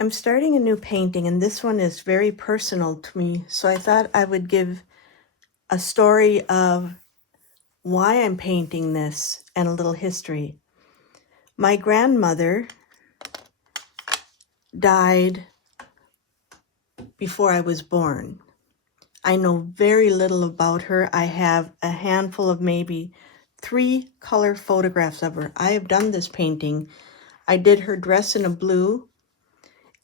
I'm starting a new painting, and this one is very personal to me, so I thought I would give a story of why I'm painting this and a little history. My grandmother died before I was born. I know very little about her. I have a handful of maybe 3 color photographs of her. I have done this painting. I did her dress in a blue,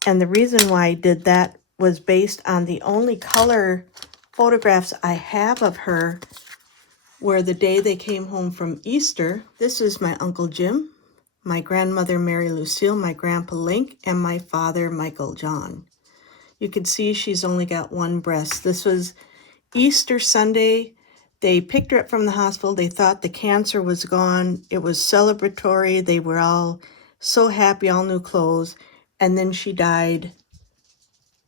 and the reason why I did that was based on the only color photographs I have of her were the day they came home from Easter. This is my Uncle Jim, my grandmother Mary Lucille, my grandpa Link, and my father Michael John. You can see she's only got one breast. This was Easter Sunday. They picked her up from the hospital. They thought the cancer was gone. It was celebratory. They were all so happy, all new clothes. And then she died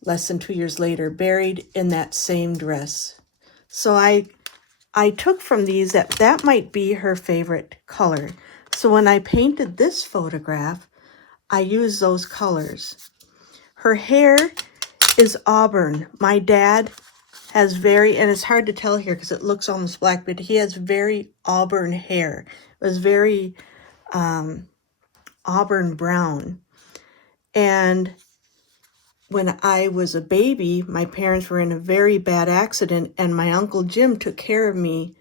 less than 2 years later, buried in that same dress. So I took from these that might be her favorite color. So when I painted this photograph, I used those colors. Her hair is auburn. My dad has and it's hard to tell here because it looks almost black, but he has very auburn hair. It was very auburn brown. And when I was a baby, my parents were in a very bad accident, and my Uncle Jim took care of me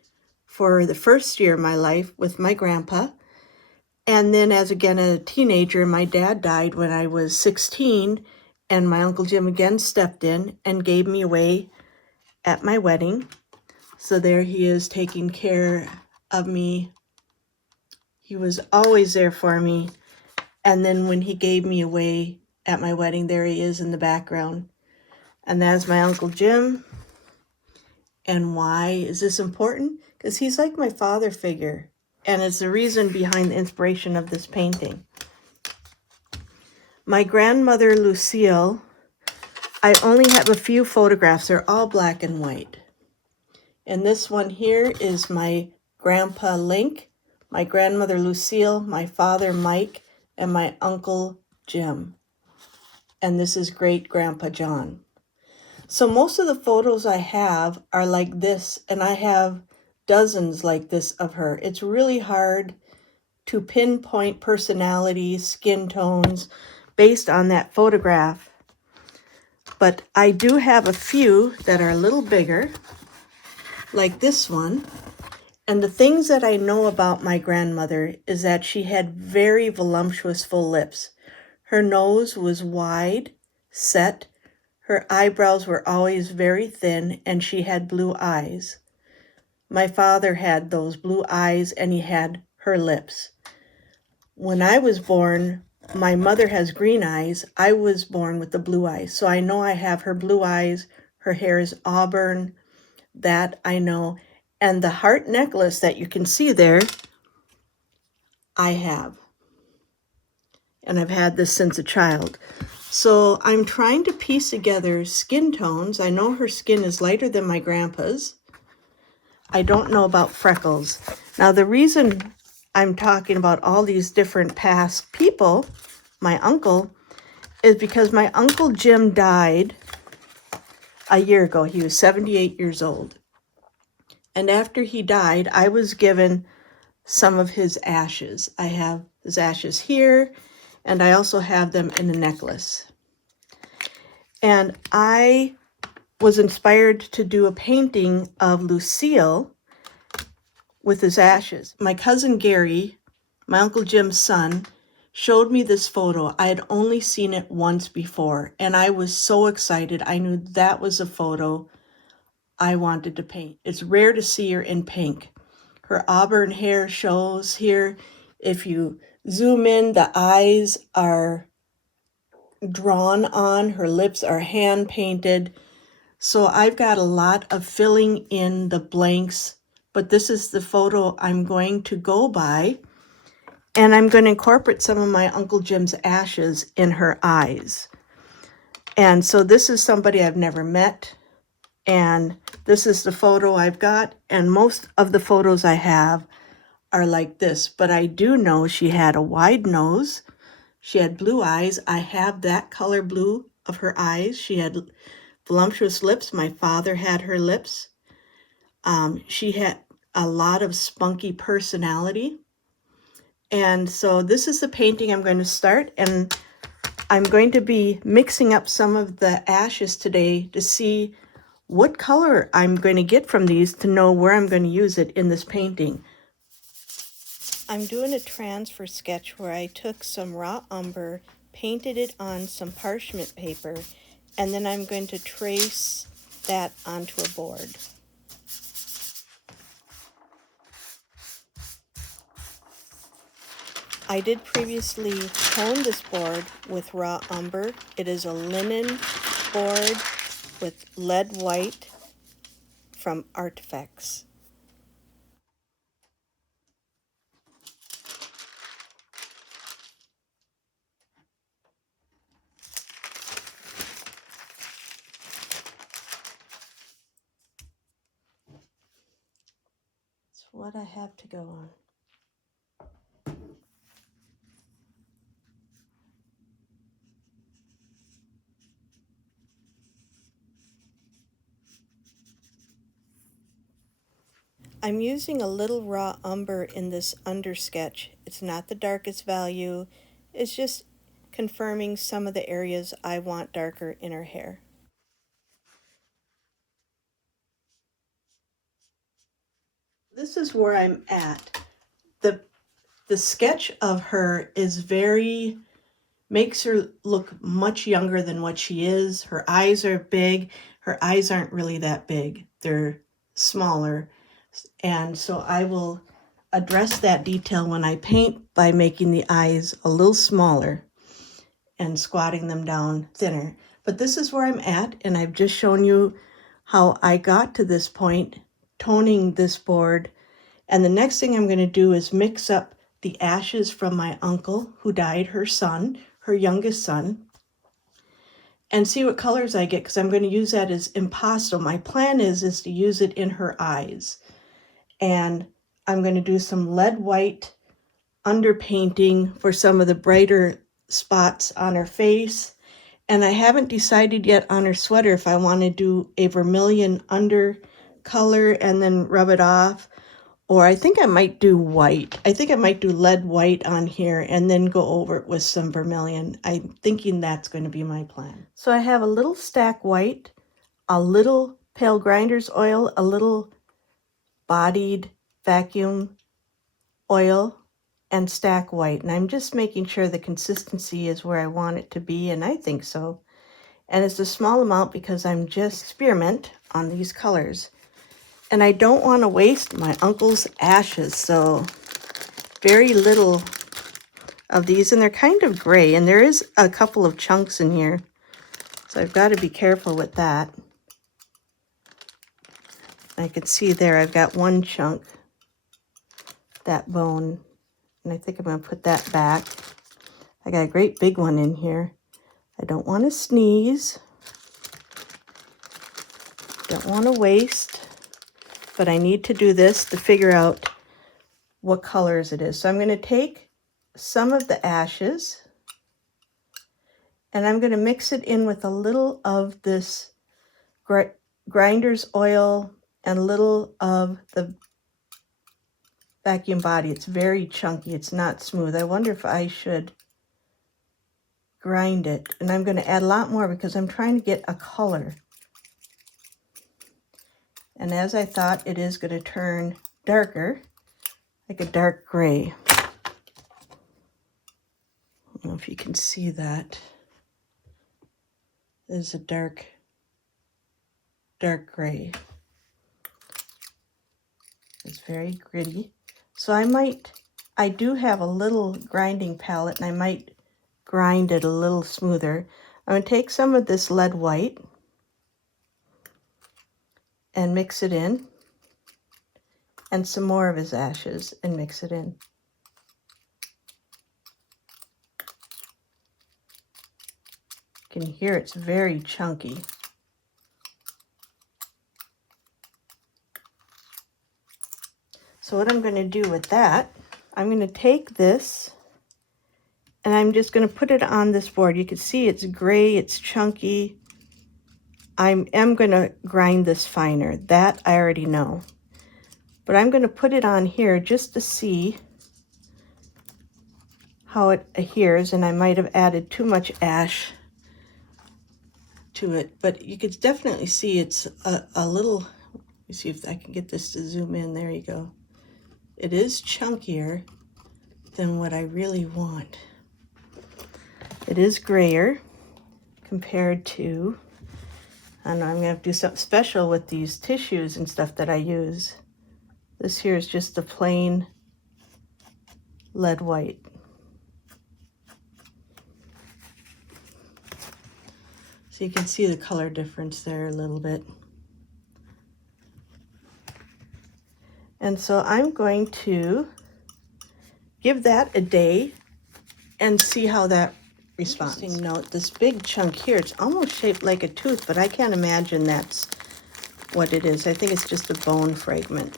for the first year of my life with my grandpa. And then as again a teenager, my dad died when I was 16, and my Uncle Jim again stepped in and gave me away at my wedding. So there he is taking care of me. He was always there for me. And then when he gave me away at my wedding, there he is in the background. And that's my Uncle Jim. And why is this important? Because he's like my father figure. And it's the reason behind the inspiration of this painting. My grandmother, Lucille, I only have a few photographs. They're all black and white. And this one here is my grandpa Link, my grandmother Lucille, my father Mike, and my Uncle Jim. And this is great grandpa John. So most of the photos I have are like this, and I have dozens like this of her. It's really hard to pinpoint personalities, skin tones based on that photograph. But I do have a few that are a little bigger, like this one. And the things that I know about my grandmother is that she had very voluptuous full lips. Her nose was wide, set. Her eyebrows were always very thin, and she had blue eyes. My father had those blue eyes, and he had her lips. When I was born, my mother has green eyes. I was born with the blue eyes. So I know I have her blue eyes. Her hair is auburn. That I know. And the heart necklace that you can see there, I have. And I've had this since a child. So I'm trying to piece together skin tones. I know her skin is lighter than my grandpa's. I don't know about freckles. Now, the reason I'm talking about all these different past people, my uncle, is because my Uncle Jim died a year ago. He was 78 years old. And after he died, I was given some of his ashes. I have his ashes here, and I also have them in a necklace. And I was inspired to do a painting of Lucille with his ashes. My cousin Gary, my Uncle Jim's son, showed me this photo. I had only seen it once before, and I was so excited. I knew that was a photo I wanted to paint. It's rare to see her in pink. Her auburn hair shows here. If you zoom in, the eyes are drawn on. Her lips are hand painted. So I've got a lot of filling in the blanks, but this is the photo I'm going to go by. And I'm going to incorporate some of my Uncle Jim's ashes in her eyes. And so this is somebody I've never met. And this is the photo I've got. And most of the photos I have are like this. But I do know she had a wide nose. She had blue eyes. I have that color blue of her eyes. She had voluptuous lips. My father had her lips. She had a lot of spunky personality. And so this is the painting I'm going to start, and I'm going to be mixing up some of the ashes today to see what color I'm going to get from these to know where I'm going to use it in this painting. I'm doing a transfer sketch where I took some raw umber, painted it on some parchment paper, and then I'm going to trace that onto a board. I did previously tone this board with raw umber. It is a linen board with lead white from Artifacts. That's what I have to go on. I'm using a little raw umber in this under sketch. It's not the darkest value. It's just confirming some of the areas I want darker in her hair. This is where I'm at. The sketch of her is makes her look much younger than what she is. Her eyes are big. Her eyes aren't really that big. They're smaller. And so I will address that detail when I paint by making the eyes a little smaller and squatting them down thinner. But this is where I'm at, and I've just shown you how I got to this point, toning this board. And the next thing I'm going to do is mix up the ashes from my uncle who died, her son, her youngest son, and see what colors I get, because I'm going to use that as impasto. My plan is to use it in her eyes. And I'm going to do some lead white underpainting for some of the brighter spots on her face. And I haven't decided yet on her sweater if I want to do a vermilion under color and then rub it off, or I think I might do white. I think I might do lead white on here and then go over it with some vermilion. I'm thinking that's going to be my plan. So I have a little stack white, a little pale grinder's oil, a little bodied vacuum oil, and stack white. And I'm just making sure the consistency is where I want it to be, and I think so. And it's a small amount because I'm just experiment on these colors. And I don't want to waste my uncle's ashes, so very little of these, and they're kind of gray, and there is a couple of chunks in here, so I've got to be careful with that. I can see there I've got one chunk, that bone, and I think I'm going to put that back. I got a great big one in here. I don't want to sneeze, don't want to waste, but I need to do this to figure out what colors it is. So I'm going to take some of the ashes and I'm going to mix it in with a little of this grinder's oil and a little of the vacuum body. It's very chunky. It's not smooth. I wonder if I should grind it. And I'm going to add a lot more because I'm trying to get a color. And as I thought, it is going to turn darker, like a dark gray. I don't know if you can see that. There's a dark gray. It's very gritty. So I do have a little grinding palette, and I might grind it a little smoother. I'm going to take some of this lead white and mix it in, and some more of his ashes and mix it in. You can hear it's very chunky. So what I'm going to do with that, I'm going to take this And I'm just going to put it on this board. You can see it's gray, it's chunky. I am going to grind this finer. That I already know. But I'm going to put it on here just to see how it adheres. And I might have added too much ash to it. But you could definitely see it's a little, let me see if I can get this to zoom in. There you go. It is chunkier than what I really want. It is grayer compared to, I don't know, I'm going to have to do something special with these tissues and stuff that I use. This here is just a plain lead white. So you can see the color difference there a little bit. And so I'm going to give that a day and see how that responds. Interesting note, this big chunk here, it's almost shaped like a tooth, but I can't imagine that's what it is. I think it's just a bone fragment.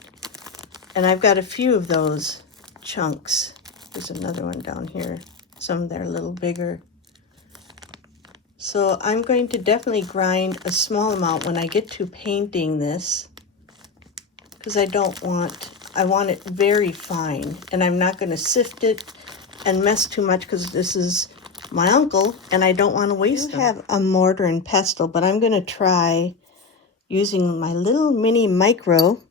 And I've got a few of those chunks. There's another one down here. Some that are a little bigger. So I'm going to definitely grind a small amount when I get to painting this, because I want it very fine, and I'm not going to sift it and mess too much because this is my uncle and I don't want to waste them. I have a mortar and pestle, but I'm going to try using my little mini micro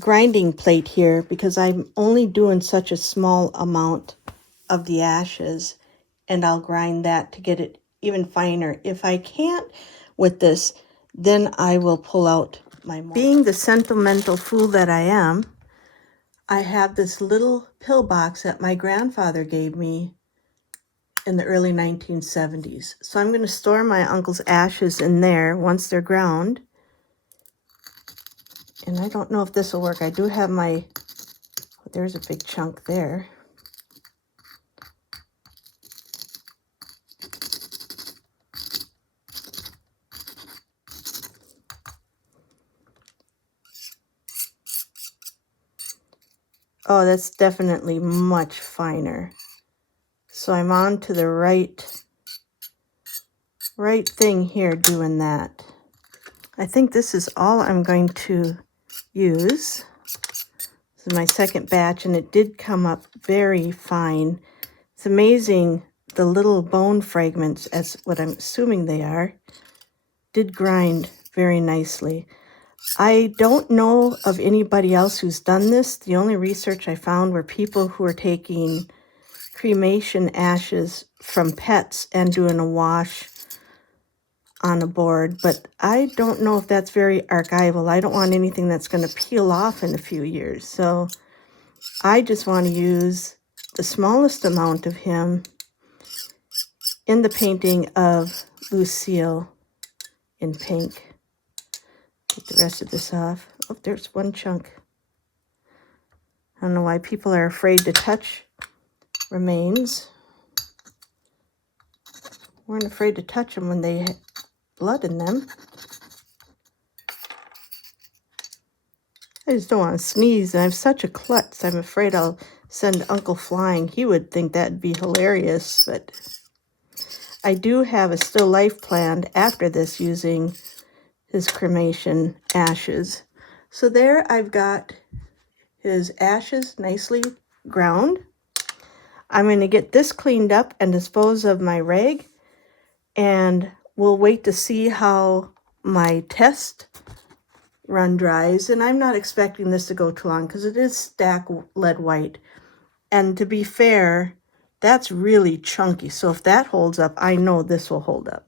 grinding plate here, because I'm only doing such a small amount of the ashes, and I'll grind that to get it even finer. If I can't with this, then I will pull out my mortar. Being the sentimental fool that I am, I have this little pill box that my grandfather gave me in the early 1970s. So I'm going to store my uncle's ashes in there once they're ground. And I don't know if this will work. I do have my, there's a big chunk there. Oh, that's definitely much finer. So I'm on to the right thing here doing that. I think this is all I'm going to use. This is my second batch, and it did come up very fine. It's amazing the little bone fragments, as what I'm assuming they are, did grind very nicely. I don't know of anybody else who's done this. The only research I found were people who are taking cremation ashes from pets and doing a wash on a board, but I don't know if that's very archival. I don't want anything that's going to peel off in a few years. So I just want to use the smallest amount of him in the painting of Lucille in pink. Get the rest of this off. Oh, there's one chunk. I don't know why people are afraid to touch remains. Weren't afraid to touch them when they had blood in them. I just don't want to sneeze, and I have such a klutz. I'm afraid I'll send Uncle flying. He would think that'd be hilarious, but I do have a still life planned after this using his cremation ashes. So there I've got his ashes nicely ground. I'm going to get this cleaned up and dispose of my rag, and we'll wait to see how my test run dries. And I'm not expecting this to go too long because it is stack lead white. And to be fair, that's really chunky. So if that holds up, I know this will hold up.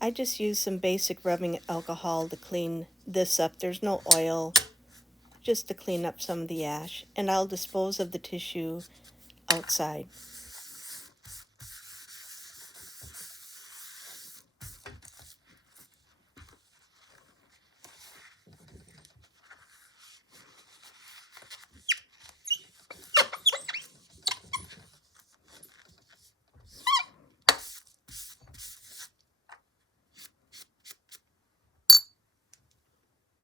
I just used some basic rubbing alcohol to clean this up. There's no oil, just to clean up some of the ash. And I'll dispose of the tissue outside.